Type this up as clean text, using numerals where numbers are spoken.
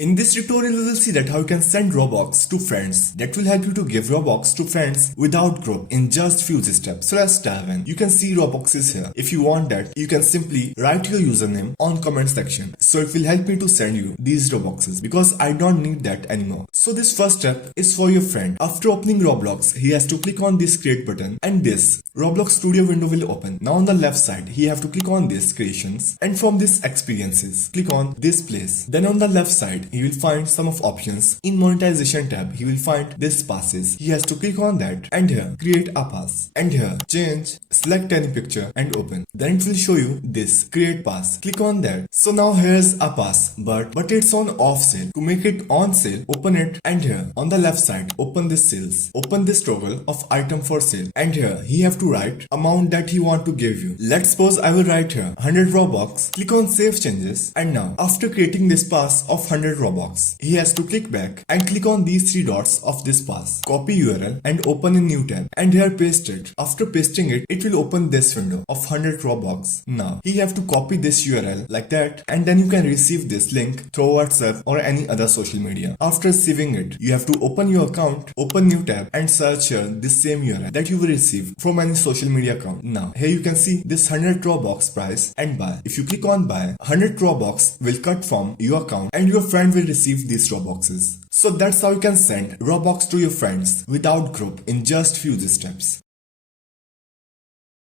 In this tutorial, we will see that how you can send Robux to friends. That will help you to give Robux to friends without group in just few steps. So let's dive in. You can see Robux is here. If you want that, you can simply write your username on comment section. So it will help me to send you these Robuxes because I don't need that anymore. So this first step is for your friend. After opening Roblox, he has to click on this create button and this Roblox studio window will open. Now on the left side, he have to click on this creations and from this experiences, click on this place. Then on the left side, he will find some of options. In monetization tab, he will find this passes. He has to click on that and here create a pass and here change, select any picture and open. Then it will show you this create pass. Click on that. So now here's a pass but it's on off sale. To make it on sale, open it and here on the left side open this sales. Open this toggle of item for sale and here he have to write amount that he want to give you. Let's suppose I will write here 100 Robux. Click on save changes and now after creating this pass of 100 Robux, he has to click back and click on these three dots of this pass. Copy URL and open a new tab and here paste it. After pasting it, it will open this window of 100 Robux. Now he have to copy this URL like that and then you can receive this link through WhatsApp or any other social media. After receiving it, you have to open your account, open new tab and search here this same URL that you will receive from any social media account. Now here you can see this 100 Robux price and buy. If you click on buy, 100 Robux will cut from your account and your friend will receive these Robuxes. So that's how you can send Robux to your friends without group in just few steps.